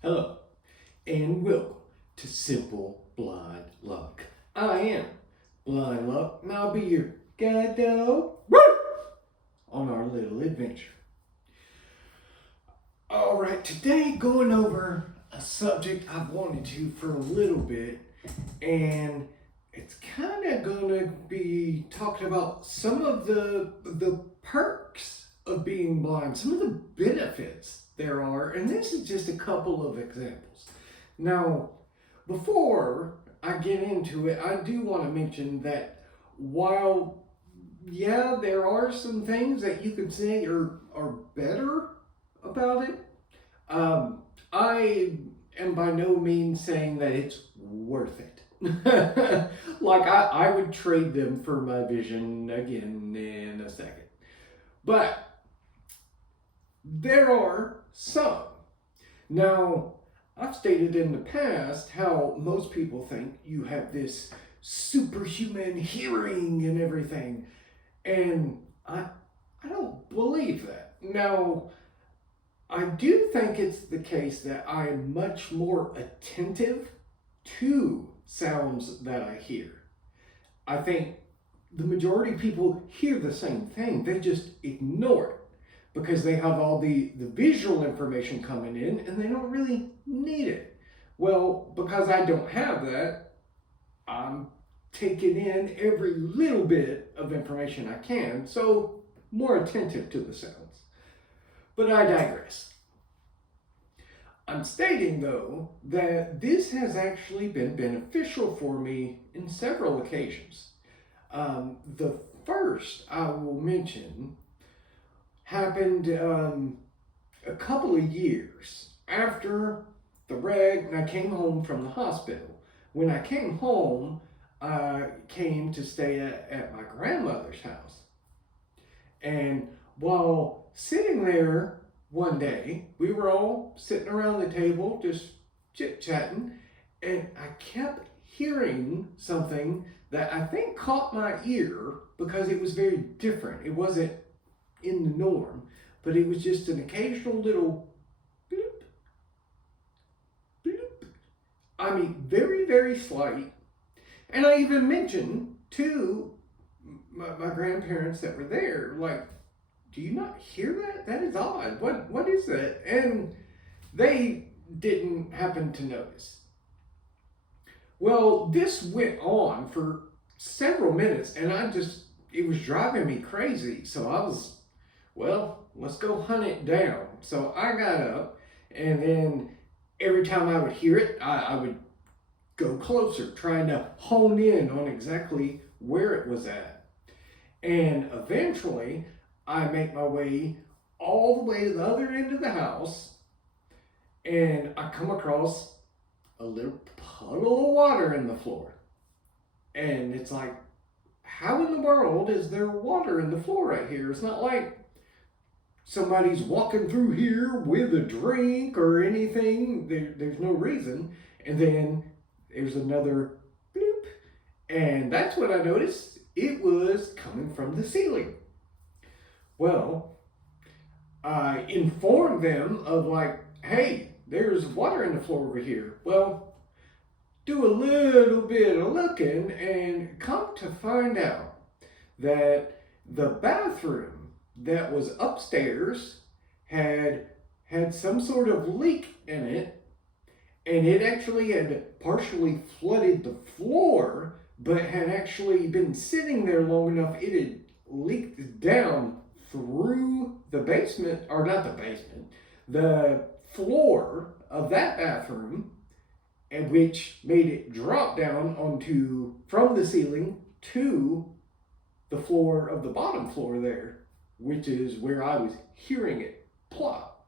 Hello, and welcome to Simple Blind Luck. I am Blind Luck, and I'll be your guide dog on our little adventure. Alright, today going over a subject I've wanted to for a little bit, and it's kind of going to be talking about some of the perks of being blind, some of the benefits there are, and this is just a couple of examples. Now, before I get into it, I do want to mention that while, yeah, there are some things that you could say are better about it, I am by no means saying that it's worth it. Like, I would trade them for my vision again in a second. But there are some. Now, I've stated in the past how most people think you have this superhuman hearing and everything, and I don't believe that. Now, I do think it's the case that I am much more attentive to sounds that I hear. I think the majority of people hear the same thing, they just ignore it because they have all the visual information coming in and they don't really need it. Well, because I don't have that, I'm taking in every little bit of information I can, so more attentive to the sounds. But I digress. I'm stating, though, that this has actually been beneficial for me in several occasions. The first I will mention happened a couple of years after the wreck, and I came home from the hospital. When I came home, I came to stay at my grandmother's house. And while sitting there one day, we were all sitting around the table just chit-chatting, and I kept hearing something that I think caught my ear because it was very different. It wasn't in the norm, but it was just an occasional little bloop, bloop. I mean, very, very slight. And I even mentioned to my grandparents that were there, like, do you not hear that? That is odd. What is that? And they didn't happen to notice. Well, this went on for several minutes, and it was driving me crazy. So I was, well, let's go hunt it down. So I got up, and then every time I would hear it, I would go closer, trying to hone in on exactly where it was at. And eventually, I make my way all the way to the other end of the house, and I come across a little puddle of water in the floor. And it's like, how in the world is there water in the floor right here? It's not like somebody's walking through here with a drink or anything. There's no reason. And then there's another bloop. And that's what I noticed. It was coming from the ceiling. Well, I informed them of like, hey, there's water in the floor over here. Well, do a little bit of looking and come to find out that the bathroom that was upstairs had some sort of leak in it, and it actually had partially flooded the floor, but had actually been sitting there long enough it had leaked down through the basement, or not the basement, the floor of that bathroom, and which made it drop down from the ceiling to the floor of the bottom floor there, which is where I was hearing it plop.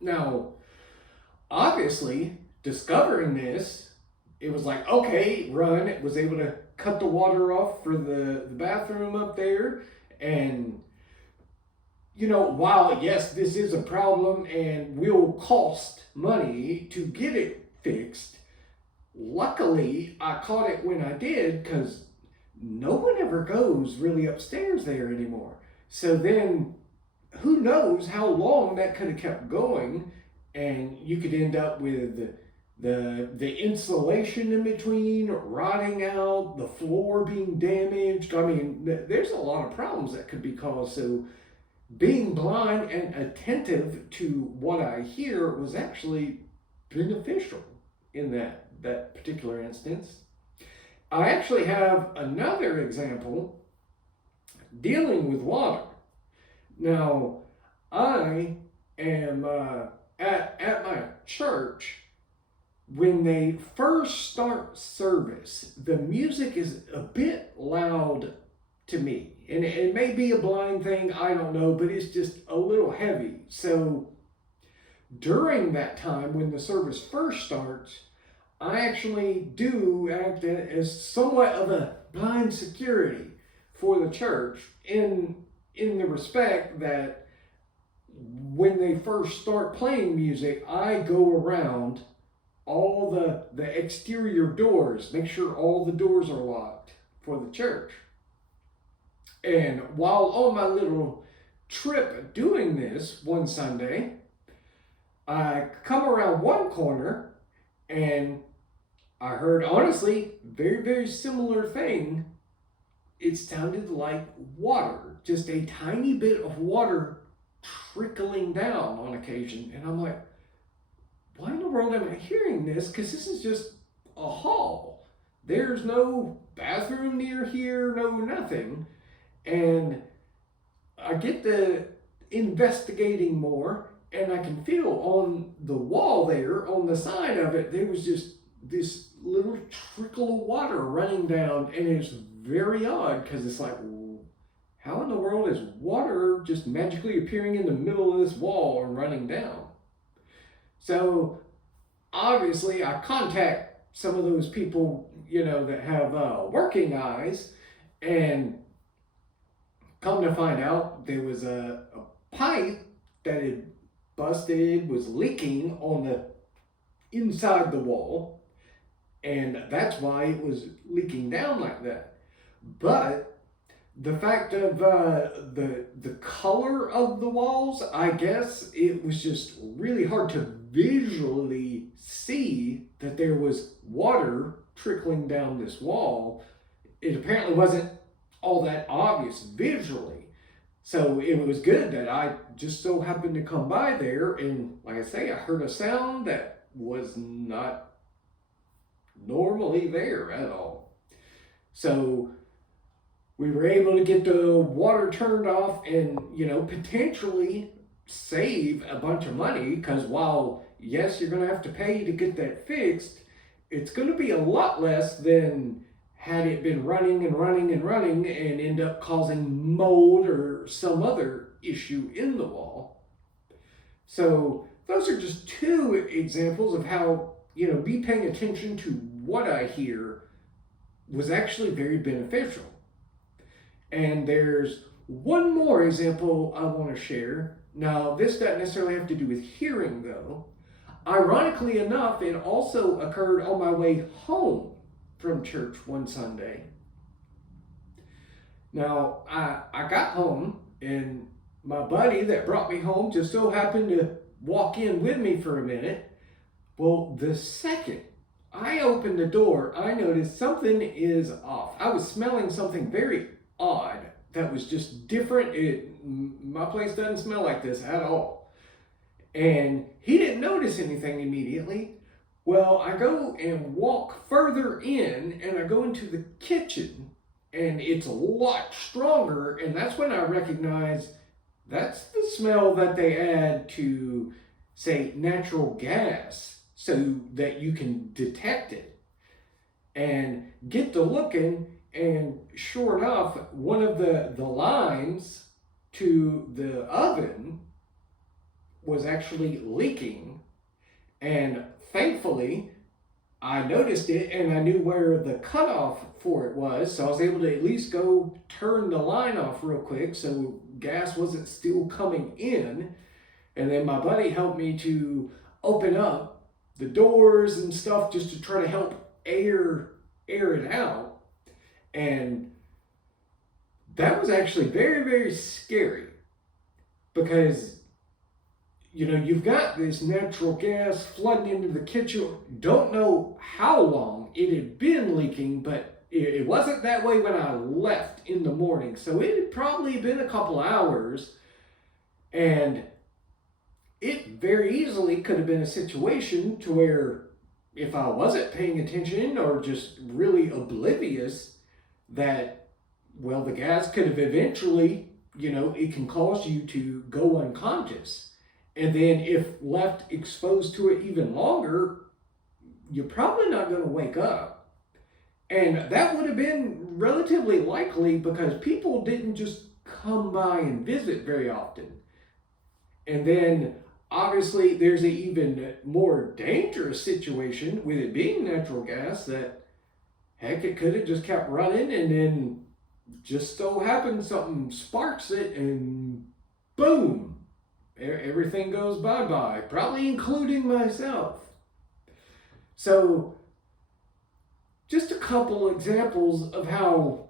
Now, obviously, discovering this, it was like, okay, run. It was able to cut the water off for the bathroom up there. And, while, yes, this is a problem and will cost money to get it fixed, luckily, I caught it when I did because no one ever goes really upstairs there anymore. So then, who knows how long that could have kept going. and you could end up with the insulation in between rotting out, the floor being damaged. I mean, there's a lot of problems that could be caused. So being blind and attentive to what I hear was actually beneficial in that particular instance. I actually have another example dealing with water. Now, I am at my church. When they first start service, the music is a bit loud to me. And it may be a blind thing, I don't know, but it's just a little heavy. So during that time, when the service first starts, I actually do act as somewhat of a blind security for the church in the respect that when they first start playing music, I go around all the exterior doors, make sure all the doors are locked for the church. And while on my little trip doing this one Sunday, I come around one corner and I heard, honestly, very, very similar thing. It sounded like water, just a tiny bit of water trickling down on occasion. And I'm like, why in the world am I hearing this? Because this is just a hall. There's no bathroom near here, no nothing. And I get to investigating more, and I can feel on the wall there, on the side of it, there was just this little trickle of water running down, and it's very odd because it's like, how in the world is water just magically appearing in the middle of this wall and running down? So obviously I contact some of those people, that have working eyes, and come to find out there was a pipe that had busted, was leaking on the inside the wall, and that's why it was leaking down like that. But the fact of the color of the walls, I guess it was just really hard to visually see that there was water trickling down this wall. It apparently wasn't all that obvious visually. So it was good that I just so happened to come by there, and like I say, I heard a sound that was not normally there at all. So we were able to get the water turned off and, potentially save a bunch of money, because while, yes, you're going to have to pay to get that fixed, it's going to be a lot less than had it been running and running and running and end up causing mold or some other issue in the wall. So those are just two examples of how, me paying attention to what I hear was actually very beneficial. And there's one more example I want to share. Now, this doesn't necessarily have to do with hearing, though. Ironically enough, it also occurred on my way home from church one Sunday. Now, I got home, and my buddy that brought me home just so happened to walk in with me for a minute. Well, the second I opened the door, I noticed something is off. I was smelling something very odd that was just different. My place doesn't smell like this at all. And he didn't notice anything immediately. Well, I go and walk further in, and I go into the kitchen, and it's a lot stronger, and that's when I recognize that's the smell that they add to, say, natural gas so that you can detect it. And get to looking, and sure enough, one of the lines to the oven was actually leaking, and thankfully, I noticed it and I knew where the cutoff for it was, so I was able to at least go turn the line off real quick so gas wasn't still coming in. And then my buddy helped me to open up the doors and stuff just to try to help air it out. And that was actually very, very scary because you've got this natural gas flooding into the kitchen. Don't know how long it had been leaking, but it wasn't that way when I left in the morning. So it had probably been a couple hours, and it very easily could have been a situation to where if I wasn't paying attention or just really oblivious, that, well, the gas could have eventually, it can cause you to go unconscious. And then if left exposed to it even longer, you're probably not going to wake up. And that would have been relatively likely because people didn't just come by and visit very often. And then obviously there's an even more dangerous situation with it being natural gas that, heck, it could have just kept running and then just so happens something sparks it and boom, everything goes bye-bye, probably including myself. So just a couple examples of how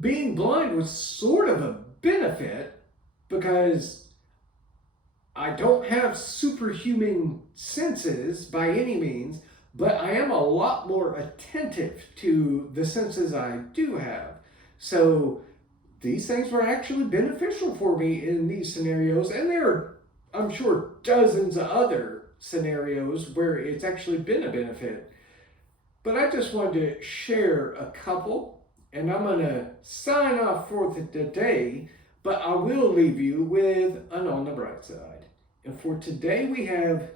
being blind was sort of a benefit, because I don't have superhuman senses by any means, but I am a lot more attentive to the senses I do have. So these things were actually beneficial for me in these scenarios, and there are, I'm sure, dozens of other scenarios where it's actually been a benefit. But I just wanted to share a couple, and I'm going to sign off for today, but I will leave you with an on the bright side. And for today we have,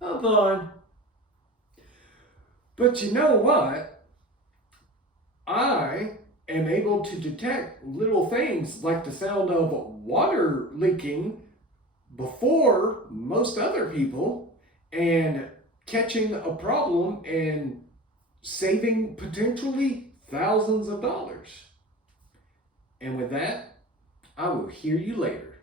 a bun. But you know what? I am able to detect little things like the sound of water leaking before most other people, and catching a problem and saving potentially thousands of dollars. And with that, I will hear you later.